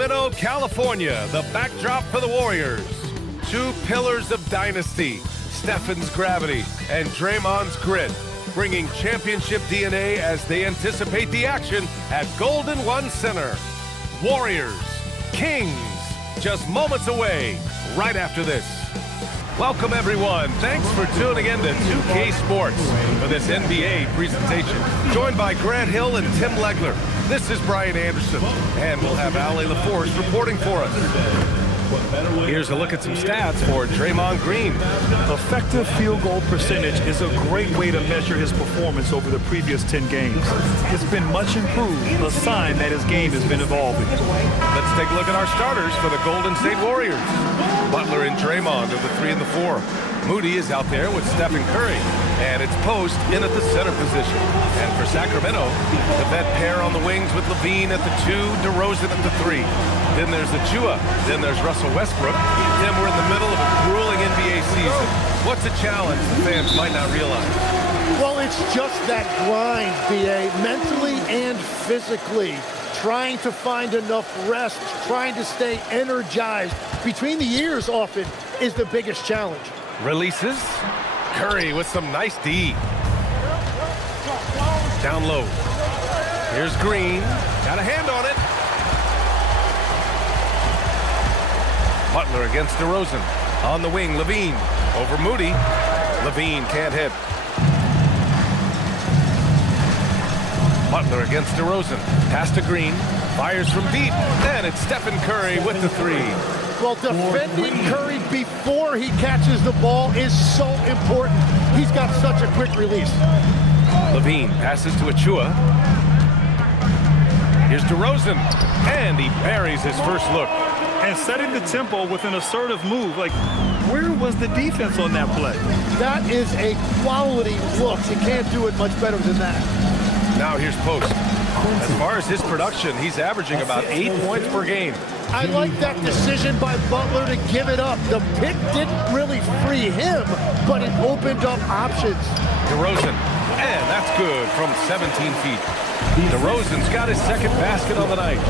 Sacramento, California, the backdrop for the Warriors. Two pillars of dynasty, Stephen's gravity and Draymond's grit, bringing championship DNA as they anticipate the action at Golden One Center. Warriors, Kings, just moments away, right after this. Welcome, everyone. Thanks for tuning in to 2K Sports for this NBA presentation. Joined by Grant Hill and Tim Legler. This is Brian Anderson, and we'll have Ali LaForce reporting for us. Here's a look at some stats for Draymond Green. Effective field goal percentage is a great way to measure his performance over the previous 10 games. It's been much improved, a sign that his game has been evolving. Let's take a look at our starters for the Golden State Warriors. Butler and Draymond are the 3 and the 4. Moody is out there with Stephen Curry, and it's Post in at the center position. And for Sacramento, the vet pair on the wings with Levine at the 2, DeRozan at the 3. Then there's Achua, then there's Russell Westbrook. Then we're in the middle of a grueling NBA season. What's a challenge the fans might not realize? Well, it's just that grind, B.A., mentally and physically. Trying to find enough rest, trying to stay energized between the years often is the biggest challenge. Releases. Curry with some nice D. Down low. Here's Green. Got a hand on it. Butler against DeRozan. On the wing, Levine. Over Moody. Levine can't hit. Butler against DeRozan. Pass to Green. Fires from deep. And it's Stephen Curry with the 3. Well, defending Curry before he catches the ball is so important. He's got such a quick release. Levine passes to Achua. Here's DeRozan. And he buries his first look. And setting the tempo with an assertive move. Like, where was the defense on that play? That is a quality look. You can't do it much better than that. Now here's Post. As far as his production, he's averaging about 8 points per game. I like that decision by Butler to give it up. The pick didn't really free him, but it opened up options. DeRozan, and that's good from 17 feet. DeRozan's got his second basket on the night.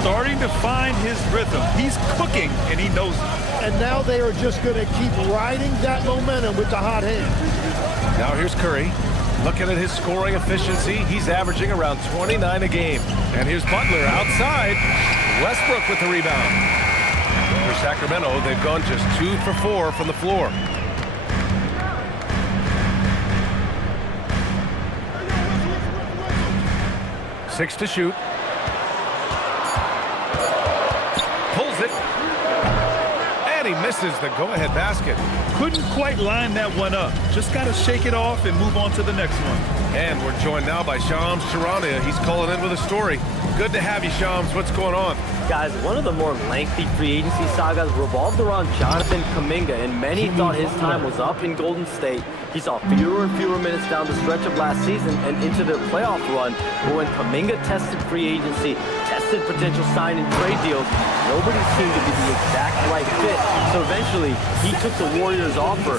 Starting to find his rhythm. He's cooking, and he knows it. And now they are just going to keep riding that momentum with the hot hand. Now here's Curry. Looking at his scoring efficiency, he's averaging around 29 a game. And here's Butler outside. Westbrook with the rebound. For Sacramento, they've gone just 2 for 4 from the floor. Six to shoot. Pulls it. And he misses the go-ahead basket. Couldn't quite line that one up. Just got to shake it off and move on to the next one. And we're joined now by Shams Charania. He's calling in with a story. Good to have you, Shams. What's going on? Guys, one of the more lengthy free agency sagas revolved around Jonathan Kuminga, and many thought his time was up in Golden State. He saw fewer and fewer minutes down the stretch of last season and into their playoff run. But when Kuminga tested free agency, tested potential sign and trade deals, nobody seemed to be the exact right fit. So eventually, he took the Warriors' offer.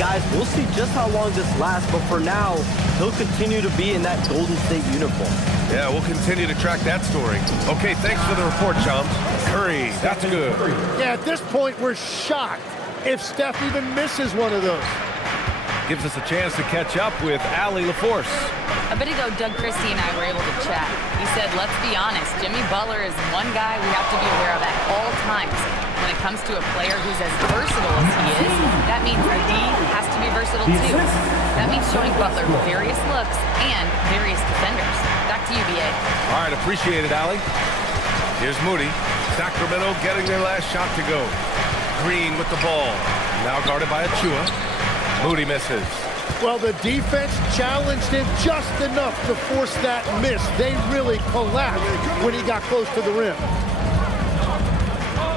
Guys, we'll see just how long this lasts, but for now, he'll continue to be in that Golden State uniform. Yeah, we'll continue to track that story. Okay, thanks for the report, Shams. Curry, that's good. Yeah, at this point, we're shocked if Steph even misses one of those. Gives us a chance to catch up with Ali LaForce. A bit ago, Doug Christie and I were able to chat. He said, let's be honest, Jimmy Butler is one guy we have to be aware of at all times. When it comes to a player who's as versatile as he is, that means the D has to be versatile too. That means showing Butler various looks and various defenders. Back to you, B.A. All right, appreciate it, Ali. Here's Moody. Sacramento getting their last shot to go. Green with the ball. Now guarded by Achua. Moody misses. Well, the defense challenged him just enough to force that miss. They really collapsed when he got close to the rim.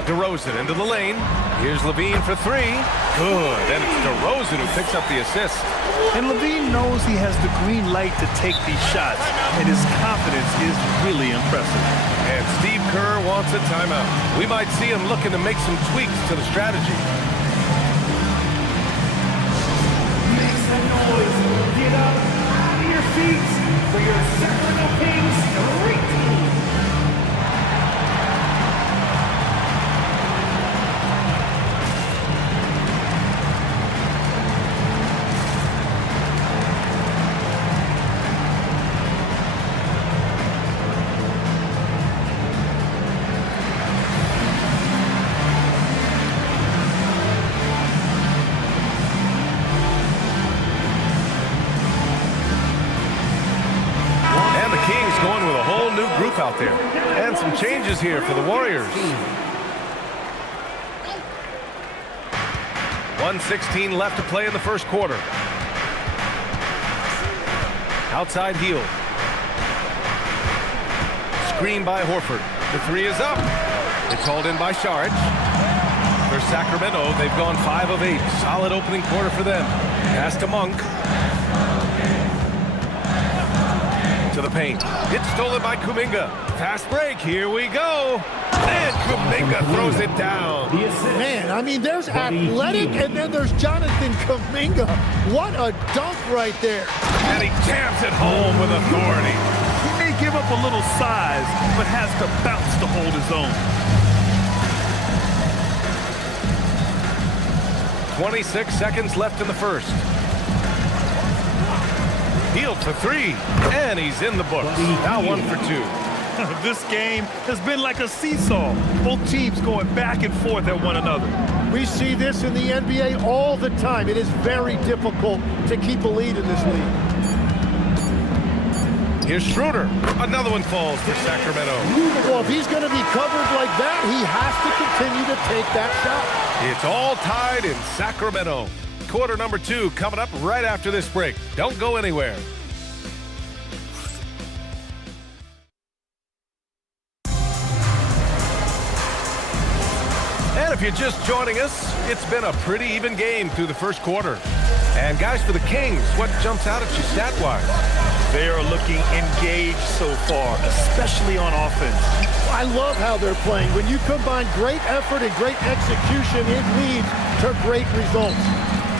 DeRozan into the lane. Here's Levine for 3. Good. And it's DeRozan who picks up the assist. And Levine knows he has the green light to take these shots, and his confidence is really impressive. And Steve Kerr wants a timeout. We might see him looking to make some tweaks to the strategy. Make some noise. Get up out of your feet for your Sacramento Kings great team. out there. And some changes here for the Warriors. 1:16 left to play in the first quarter. Outside heel. Screen by Horford. The three is up. It's hauled in by Saric. For Sacramento, they've gone 5 of 8. Solid opening quarter for them. Pass to Monk. To the paint. It's stolen by Kuminga. Fast break. Here we go. And Kuminga throws it down. Man, I mean, there's athletic, and then there's Jonathan Kuminga. What a dunk right there. And he jams it home with authority. He may give up a little size, but has to bounce to hold his own. 26 seconds left in the first. Healed for 3, and he's in the books. Now 1 for 2. This game has been like a seesaw. Both teams going back and forth at one another. We see this in the NBA all the time. It is very difficult to keep a lead in this league. Here's Schroeder. Another one falls for Sacramento. Well, if he's going to be covered like that, he has to continue to take that shot. It's all tied in Sacramento. Quarter number 2 coming up right after this break. Don't go anywhere. And if you're just joining us, it's been a pretty even game through the first quarter. And guys, for the Kings, what jumps out at you stat-wise? They are looking engaged so far, especially on offense. I love how they're playing. When you combine great effort and great execution, it leads to great results.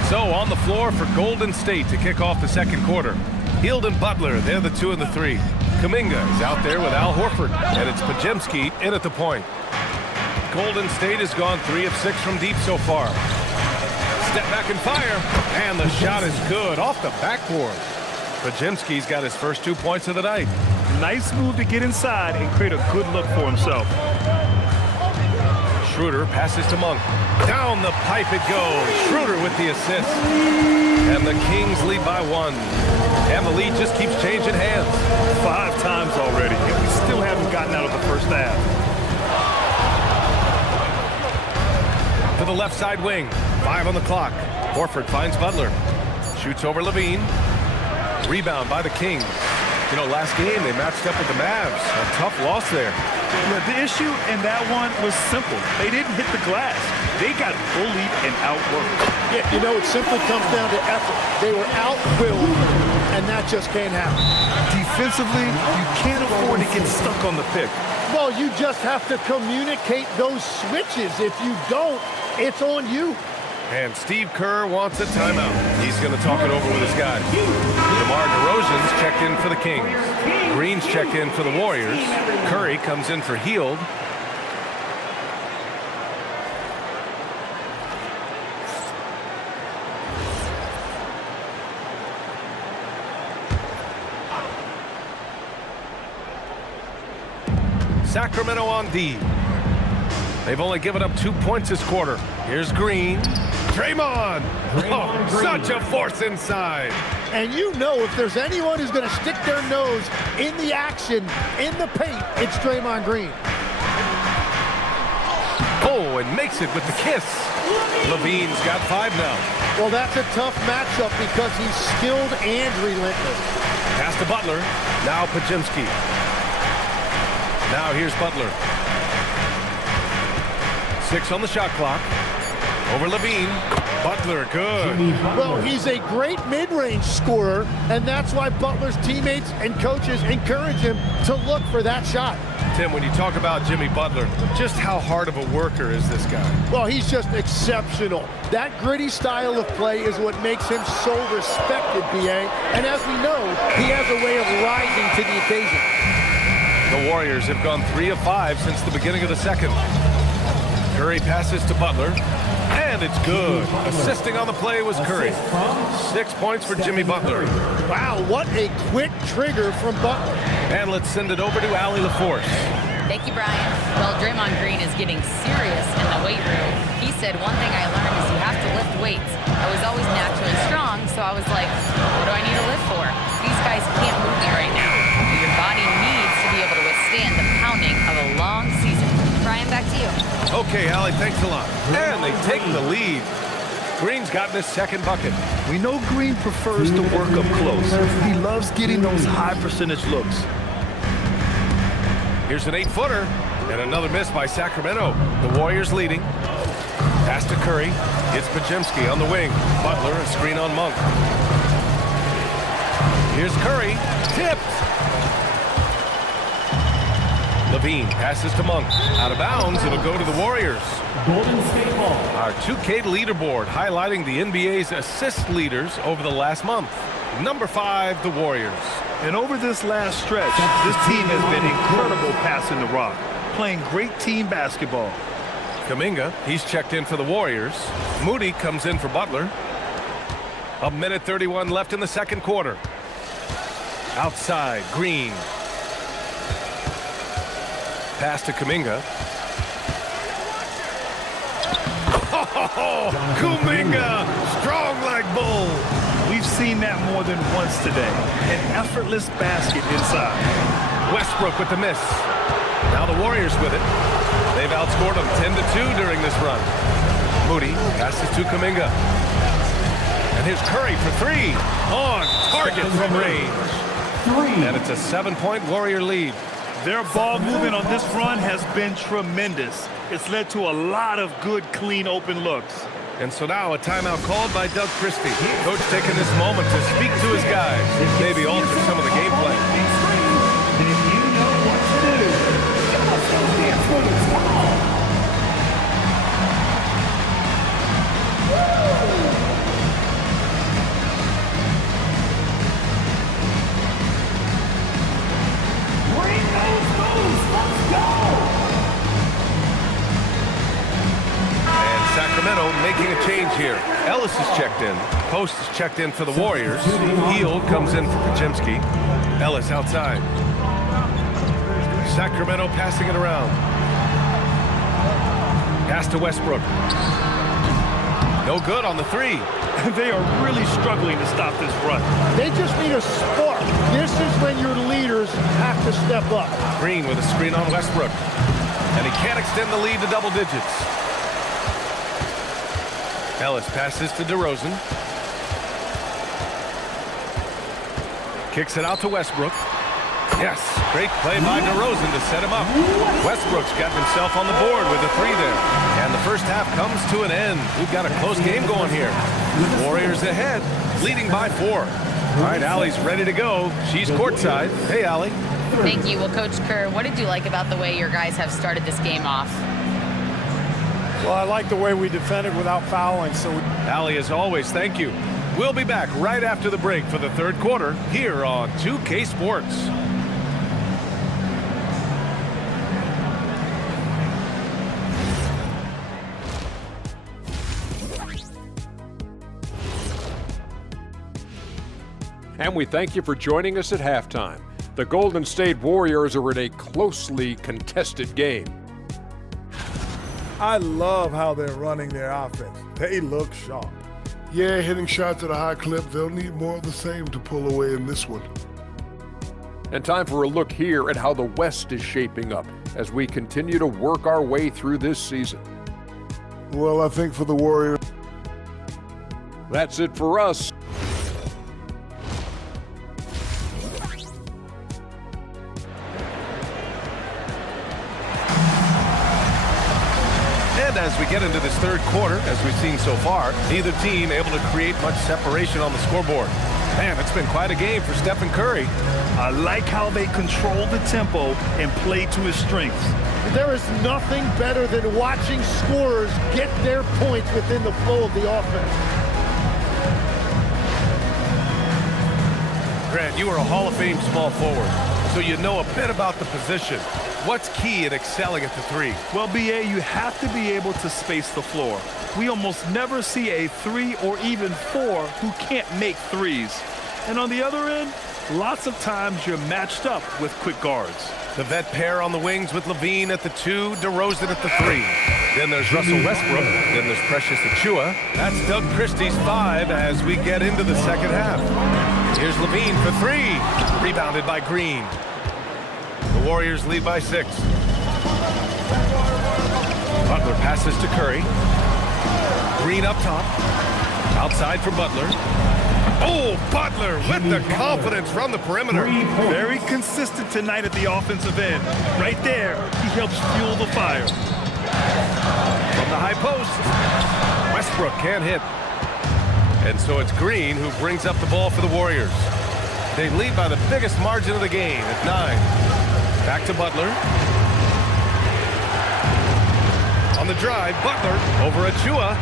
So on the floor for Golden State to kick off the second quarter. Hield and Butler, they're the 2 and the 3. Kuminga is out there with Al Horford, and it's Podziemski in at the point. Golden State has gone 3 of 6 from deep so far. Step back and fire, and the shot is good off the backboard. Podziemski's got his first 2 points of the night. Nice move to get inside and create a good look for himself. Schroeder passes to Monk. Down the pipe it goes. Schroeder with the assist. And the Kings lead by 1. And the lead just keeps changing hands. 5 times already, and we still haven't gotten out of the first half. To the left side wing. 5 on the clock. Horford finds Butler. Shoots over Levine. Rebound by the Kings. You know, last game they matched up with the Mavs. A tough loss there. Yeah, the issue in that one was simple. They didn't hit the glass. They got bullied and outworked. Yeah, you know, it simply comes down to effort. They were outwilled, and that just can't happen. Defensively, you can't afford to get stuck on the pick. Well, you just have to communicate those switches. If you don't, it's on you. And Steve Kerr wants a timeout. He's going to talk it over with his guys. DeMar DeRozan's checked in for the Kings. Green's checked in for the Warriors. Curry comes in for Hield. Sacramento on D. They've only given up 2 points this quarter. Here's Green. Draymond. Oh, such a force inside. And you know if there's anyone who's going to stick their nose in the action, in the paint, it's Draymond Green. Oh, and makes it with the kiss. Levine's got 5 now. Well, that's a tough matchup because he's skilled and relentless. Pass to Butler. Now Podziemski. Now here's Butler. 6 on the shot clock. Over Levine. Butler, good. Well, he's a great mid-range scorer, and that's why Butler's teammates and coaches encourage him to look for that shot. Tim, when you talk about Jimmy Butler, just how hard of a worker is this guy? Well, he's just exceptional. That gritty style of play is what makes him so respected, B.A. And as we know, he has a way of rising to the occasion. The Warriors have gone 3 of 5 since the beginning of the second. Curry passes to Butler, and it's good. Assisting on the play was Curry. 6 points for Jimmy Butler. Wow, what a quick trigger from Butler. And let's send it over to Allie LaForce. Thank you, Brian. Well, Draymond Green is getting serious in the weight room. He said, one thing I learned is you have to lift weights. I was always naturally strong, so I was like, what do I need to lift for? These guys can't move me right now. Your body needs to be able to withstand the you. Okay, Allie, thanks a lot. And they take the lead. Green's gotten his second bucket. We know Green prefers to work up close. He loves getting those high percentage looks. Here's an 8-footer. And another miss by Sacramento. The Warriors leading. Pass to Curry. It's Pajemski on the wing. Butler, a screen on Monk. Here's Curry. Tipped. Levine passes to Monk. Out of bounds. It'll go to the Warriors. Golden State Ball. Our 2K leaderboard highlighting the NBA's assist leaders over the last month. Number 5, the Warriors. And over this last stretch, this team has been incredible passing the rock, playing great team basketball. Kuminga, he's checked in for the Warriors. Moody comes in for Butler. 1:31 left in the second quarter. Outside, Green. Pass to Kuminga. Oh, Kuminga, strong like bull. We've seen that more than once today. An effortless basket inside. Westbrook with the miss. Now the Warriors with it. They've outscored them 10-2 during this run. Moody passes to Kuminga. And here's Curry for 3. On target from range. And it's a 7-point Warrior lead. Their ball movement on this run has been tremendous. It's led to a lot of good, clean, open looks. And so now a timeout called by Doug Christie. Coach taking this moment to speak to his guys, maybe alter some of the gameplay. And if you know what to do, just dance when it's ball. Bring those moves. Let's go. Sacramento making a change here. Ellis is checked in. Post is checked in for the Warriors. Hield comes in for Pajemski. Ellis outside. Sacramento passing it around. Pass to Westbrook. No good on the 3. They are really struggling to stop this run. They just need a spark. This is when your leaders have to step up. Green with a screen on Westbrook. And he can't extend the lead to double digits. Ellis passes to DeRozan. Kicks it out to Westbrook. Yes, great play by DeRozan to set him up. Westbrook's got himself on the board with a 3 there. And the first half comes to an end. We've got a close game going here. Warriors ahead, leading by 4. All right, Allie's ready to go. She's courtside. Hey, Allie. Thank you. Well, Coach Kerr, what did you like about the way your guys have started this game off? Well, I like the way we defended without fouling. Allie, as always, thank you. We'll be back right after the break for the third quarter here on 2K Sports. And we thank you for joining us at halftime. The Golden State Warriors are in a closely contested game. I love how they're running their offense. They look sharp. Yeah, hitting shots at a high clip. They'll need more of the same to pull away in this one. And time for a look here at how the West is shaping up as we continue to work our way through this season. Well, I think for the Warriors, That's it for us. And as we get into this third quarter, as we've seen so far, neither team able to create much separation on the scoreboard. Man, it's been quite a game for Stephen Curry. I like how they control the tempo and play to his strengths. There is nothing better than watching scorers get their points within the flow of the offense. Grant, you are a Hall of Fame small forward, so you know a bit about the position. What's key in excelling at the 3? Well, BA, you have to be able to space the floor. We almost never see a 3 or even 4 who can't make 3s. And on the other end, lots of times you're matched up with quick guards. The vet pair on the wings with Levine at the 2, DeRozan at the 3. Then there's Russell Westbrook. Then there's Precious Achiuwa. That's Doug Christie's 5 as we get into the second half. Here's Levine for 3. Rebounded by Green. The Warriors lead by 6. Passes to Curry. Green up top. Outside for Butler. Oh, Butler with the confidence from the perimeter. Very consistent tonight at the offensive end. Right there, he helps fuel the fire. From the high post. Westbrook can't hit. And so it's Green who brings up the ball for the Warriors. They lead by the biggest margin of the game at 9. Back to Butler. On the drive, Butler over Achua.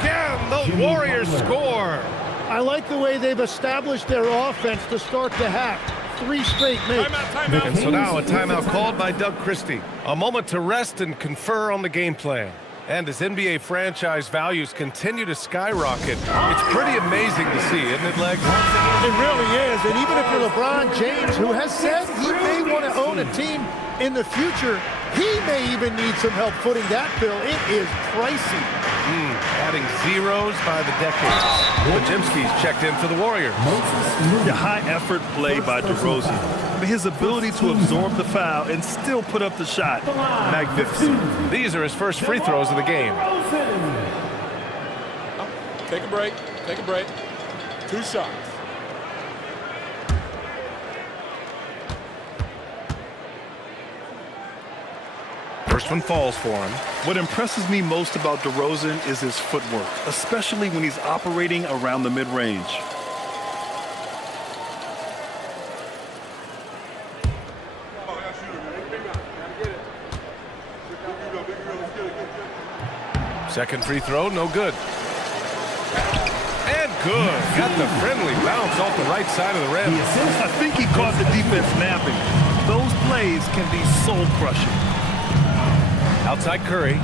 Again, the Warriors score. I like the way they've established their offense to start the half. 3 straight makes. And so now a timeout called by Doug Christie. A moment to rest and confer on the game plan. And as NBA franchise values continue to skyrocket, it's pretty amazing to see, isn't it, Legs? It really is. And even if you're LeBron James, who has said he may want to own a team in the future, he may even need some help footing that bill. It is pricey. Adding zeros by the decades. Pajemski's checked in for the Warriors. The high-effort play by DeRozan. His ability to absorb the foul and still put up the shot. Magnificent. These are his first free throws of the game. Take a break. Take a break. 2 shots. First one falls for him. What impresses me most about DeRozan is his footwork, especially when he's operating around the mid-range. Second free throw, no good. And good. Got the friendly bounce off the right side of the rim. I think he caught the defense napping. Those plays can be soul-crushing. Outside Curry.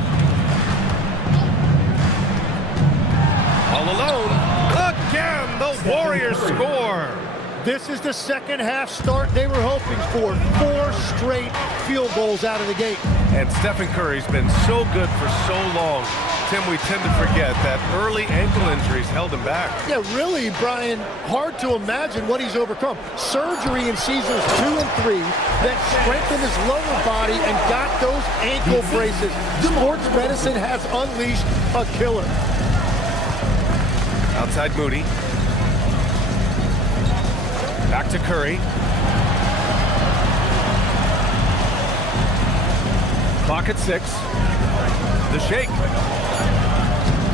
All alone. Again, the Warriors score. This is the second half start they were hoping for. 4 straight field goals out of the gate. And Stephen Curry's been so good for so long. Tim, we tend to forget that early ankle injuries held him back. Yeah, really, Brian, hard to imagine what he's overcome. Surgery in seasons 2 and 3 that strengthened his lower body and got those ankle braces. Sports medicine has unleashed a killer. Outside Moody. Back to Curry. Clock at 6. The shake.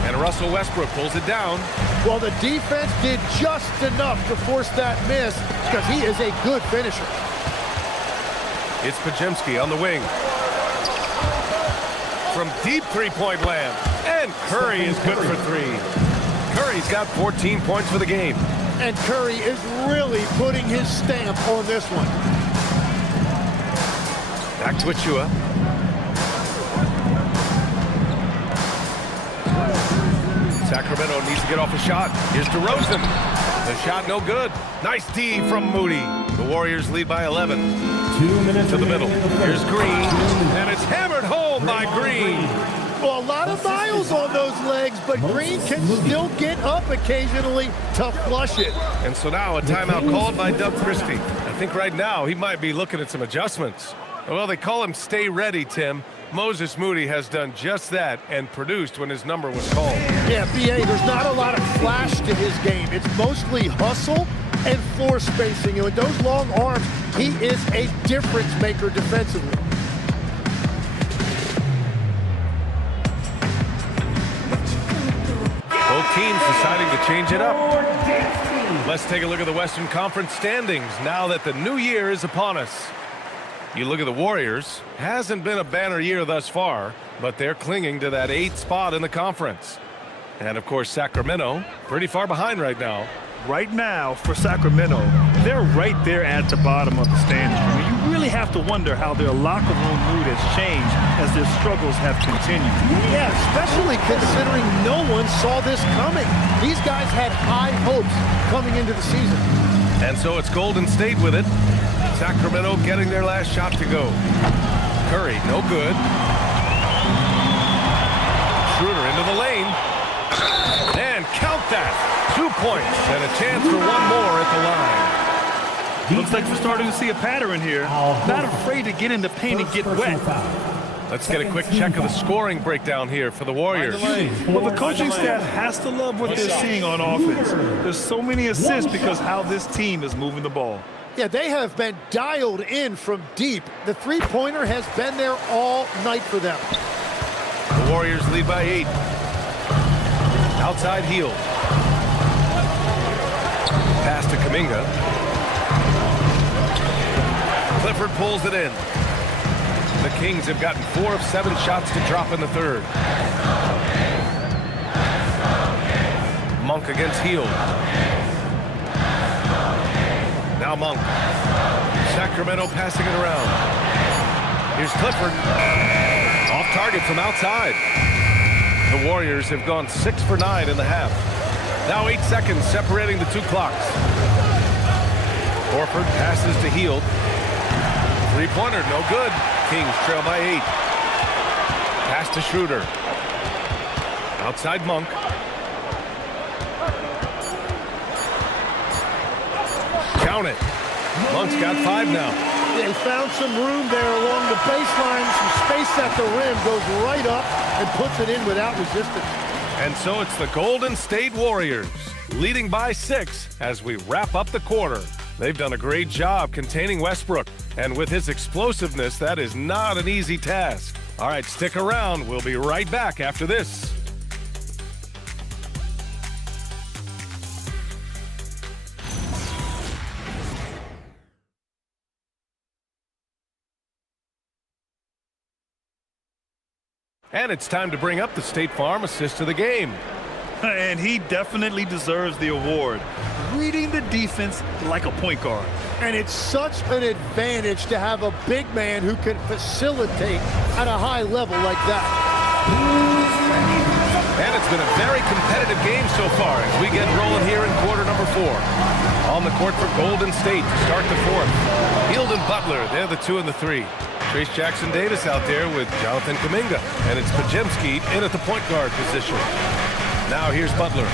And Russell Westbrook pulls it down. Well, the defense did just enough to force that miss because he is a good finisher. It's Pajemski on the wing. From deep three-point land. And Curry is good for 3. Curry's got 14 points for the game. And Curry is really putting his stamp on this one. Back to Achua. Sacramento needs to get off a shot. Here's DeRozan. The shot no good. Nice D from Moody. The Warriors lead by 11. 2 minutes to the middle. Here's Green. And it's hammered home by Green. Well, a lot of miles on those legs, but Green can still get up occasionally to flush it. And so now a timeout called by Doug Christie. I think right now he might be looking at some adjustments. Well, they call him stay ready, Tim. Moses Moody has done just that and produced when his number was called. Yeah, B.A., there's not a lot of flash to his game. It's mostly hustle and floor spacing. And with those long arms, he is a difference maker defensively. Both teams deciding to change it up. Let's take a look at the Western Conference standings now that the new year is upon us. You look at the Warriors, hasn't been a banner year thus far, but they're clinging to that 8th spot in the conference. And of course, Sacramento, pretty far behind right now. Right now, for Sacramento, they're right there at the bottom of the standings. I mean, you really have to wonder how their locker room mood has changed as their struggles have continued. Yeah, especially considering no one saw this coming. These guys had high hopes coming into the season. And so it's Golden State with it. Sacramento getting their last shot to go. Curry, no good. Schroeder into the lane. And count that. 2 points and a chance for one more at the line. Looks like we're starting to see a pattern here. Not afraid to get in the paint and get wet. Let's get a quick check of the scoring breakdown here for the Warriors. Well, the coaching staff has to love what they're seeing on offense. There's so many assists because how this team is moving the ball. Yeah, they have been dialed in from deep. The three-pointer has been there all night for them. The Warriors lead by 8. Outside Hield. Pass to Kuminga. Clifford pulls it in. The Kings have gotten 4 of 7 shots to drop in the third. Monk against Hield. Now Monk. Sacramento passing it around. Here's Clifford. Off target from outside. The Warriors have gone 6 for 9 in the half. Now 8 seconds separating the two clocks. Horford passes to Hield. Three-pointer, no good. Kings trail by 8. Pass to Schroeder. Outside Monk. Count it. Monk's got 5 now. They found some room there along the baseline. Some space at the rim. Goes right up and puts it in without resistance. And so it's the Golden State Warriors leading by 6 as we wrap up the quarter. They've done a great job containing Westbrook. And with his explosiveness, that is not an easy task. All right, stick around. We'll be right back after this. And it's time to bring up the State Farm assist of the game. And he definitely deserves the award. Reading the defense like a point guard. And it's such an advantage to have a big man who can facilitate at a high level like that. And it's been a very competitive game so far as we get rolling here in quarter number 4. On the court for Golden State to start the 4th. Hield and Butler, they're the 2 and the 3. Trace Jackson-Davis out there with Jonathan Kuminga. And it's Podziemski in at the point guard position. Now here's Butler.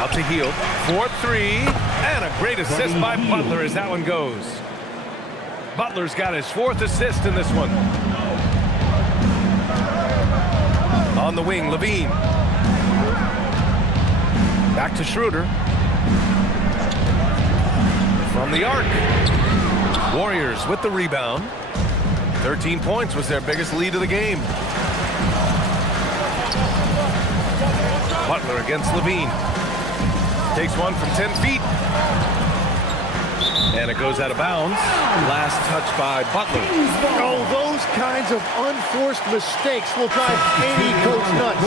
Out to Hield. 4-3. And a great assist by Butler as that one goes. Butler's got his 4th assist in this one. On the wing, Levine. Back to Schroeder. From the arc. Warriors with the rebound. 13 points was their biggest lead of the game. Butler against Levine. Takes one from 10 feet. And it goes out of bounds. Last touch by Butler. Oh, those kinds of unforced mistakes will drive any coach nuts.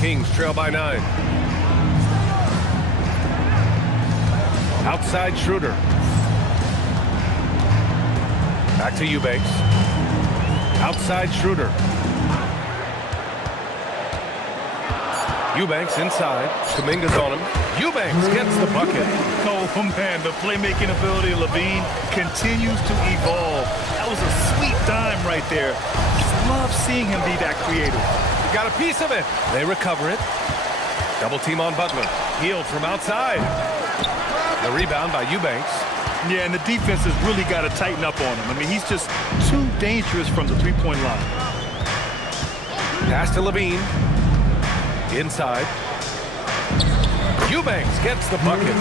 Kings trail by 9. Outside Schroeder. Back to Eubanks. Outside Schroeder. Eubanks inside. Kuminga's on him. Eubanks gets the bucket. Oh, man, the playmaking ability of Levine continues to evolve. That was a sweet dime right there. Just love seeing him be that creative. Got a piece of it. They recover it. Double team on Butler. Hield from outside. The rebound by Eubanks. Yeah, and the defense has really got to tighten up on him. I mean, he's just too dangerous from the three-point line. Pass to Levine. Inside. Eubanks gets the bucket.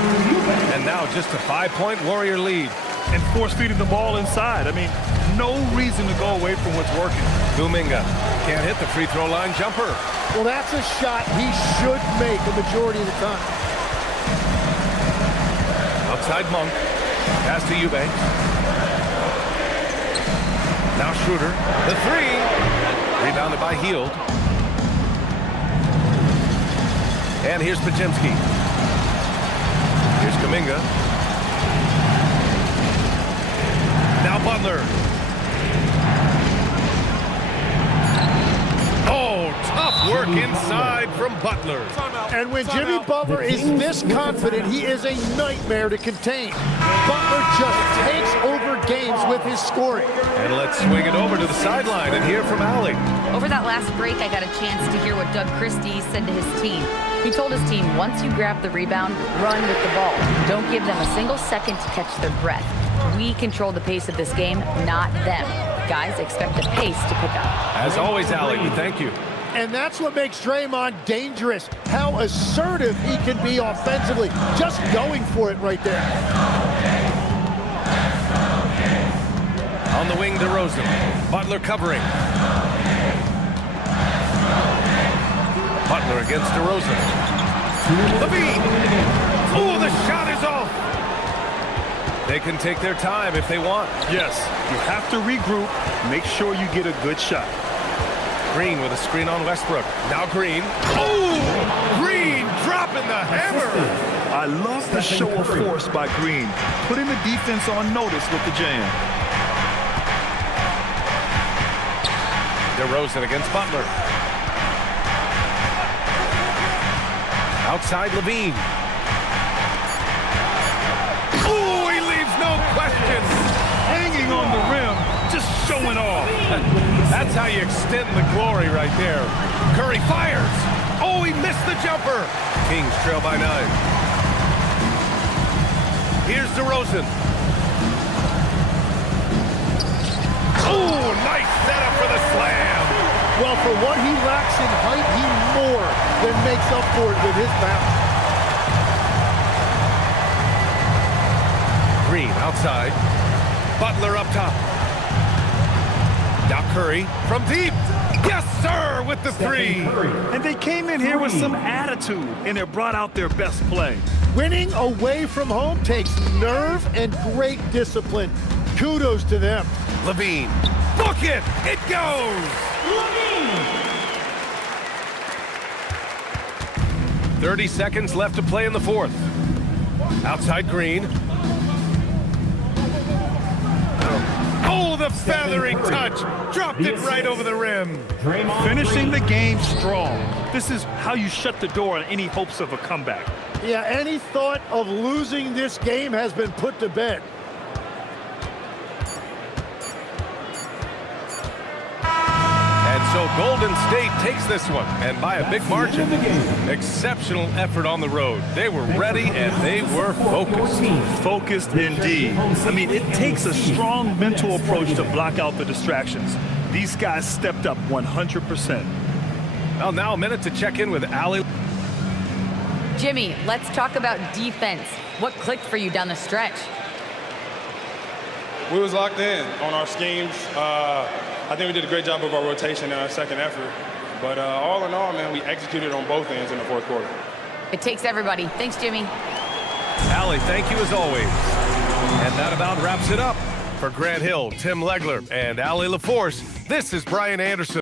And now just a 5-point Warrior lead. And force-feeding the ball inside. I mean, no reason to go away from what's working. Kuminga can't hit the free throw line jumper. Well, that's a shot he should make a majority of the time. Outside Monk. Pass to Eubanks. Now Schroeder. The 3. Rebounded by Hield. And here's Podziemski. Here's Kuminga. Now Butler. Oh, tough work inside from Butler. And when Jimmy Butler is this confident, he is a nightmare to contain. Butler just takes over games with his scoring. And let's swing it over to the sideline and hear from Allie. Over that last break, I got a chance to hear what Doug Christie said to his team. He told his team, once you grab the rebound, run with the ball. Don't give them a single second to catch their breath. We control the pace of this game, not them. Guys, expect the pace to pick up. As always, Allie, we thank you. And that's what makes Draymond dangerous, how assertive he can be offensively. Just going for it right there. On the wing, DeRozan. Butler covering. Butler against DeRozan. Levine! Oh, the shot is off! They can take their time if they want. Yes, you have to regroup, make sure you get a good shot. Green with a screen on Westbrook. Now Green. Oh! Green dropping the hammer! I love the show of force by Green, putting the defense on notice with the jam. DeRozan against Butler. Outside Levine. Oh, he leaves no question. Hanging on the rim, just showing off. That's how you extend the glory right there. Curry fires. Oh, he missed the jumper. Kings trail by 9. Here's DeRozan. Oh, nice setup for the slam. Well, for what he lacks in height, he more than makes up for it with his bounce. Green outside. Butler up top. Now Curry from deep. Yes, sir, with the 3. And they came in here with some attitude, and it brought out their best play. Winning away from home takes nerve and great discipline. Kudos to them. Levine. Book it. It goes. 30 seconds left to play in the 4th. Outside Green. Oh, the feathering touch. Dropped it right over the rim. Finishing the game strong. This is how you shut the door on any hopes of a comeback. Yeah, any thought of losing this game has been put to bed. And so Golden State takes this one, and by a big margin. Exceptional effort on the road. They were ready, and they were focused. Focused indeed. I mean, it takes a strong mental approach to block out the distractions. These guys stepped up 100%. Well, now a minute to check in with Allie. Jimmy, let's talk about defense. What clicked for you down the stretch? We was locked in on our schemes. I think we did a great job of our rotation and our second effort. But all in all, man, we executed on both ends in the 4th quarter. It takes everybody. Thanks, Jimmy. Allie, thank you as always. And that about wraps it up. For Grant Hill, Tim Legler, and Allie LaForce, this is Brian Anderson.